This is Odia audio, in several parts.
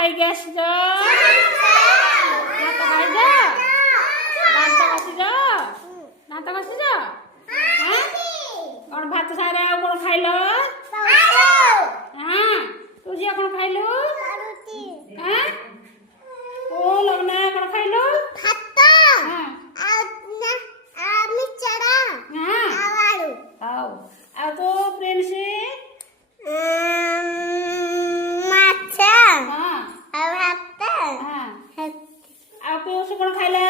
ଖାଇକି ଆସିଛ? ଭାତ ଖାଇଛ? ଦାନ୍ତ ଘଷିଛ? ଦାନ୍ତ ଘଷିଛ? କଣ ଭାତ ସାଙ୍ଗରେ ଆଉ କଣ ଖାଇଲ? ତୁ ଝିଅ କଣ ଖାଇଲୁ? ଓ ଲଗ୍ନା କଣ ଖାଇଲୁ? ଆଉ ତୋ ପ୍ରିନ୍ସ? ଆଉ ପିଉସୁ କଣ ଖାଇଲା?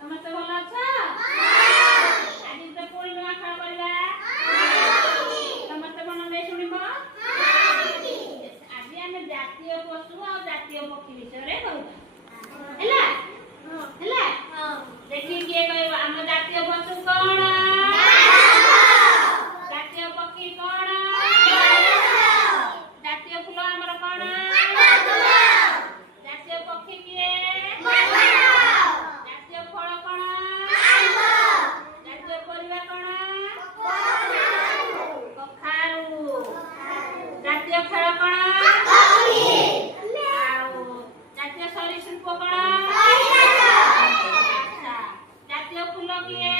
ସମସ୍ତେ ଭଲ ଅଛ? ଆଜି ତ ପୁଣି ନୂଆ ଖେଳ କରିବା। ସମସ୍ତେ ମନ ଦେଇ ଶୁଣିବ। ଆଜି ଆମେ ଜାତୀୟ ପଶୁ ଆଉ ଜାତୀୟ ପକ୍ଷୀ ବିଷୟରେ କହିବା। ହେଲା ହେଲା ଦେଖି କିଏ କହିବ ଆମ ଜାତୀୟ ପଶୁ କଣ? ଜାତୀୟ ପକ୍ଷୀ କଣ? ଜାତୀୟ ଫୁଲ ଆମର କଣ? ଜାତୀୟ ପକ୍ଷୀ କିଏ? ଜାତୀୟ ଫଳ କଣ? ଜାତୀୟ ପରିବା କଣ? କଖାରୁ। ଜାତୀୟ ଖେଳ କଣ? ଆଉ ଜାତୀୟ ସରୀସୃପ କଣ? ଆଚ୍ଛା। ଜାତୀୟ ଫୁଲ କିଏ?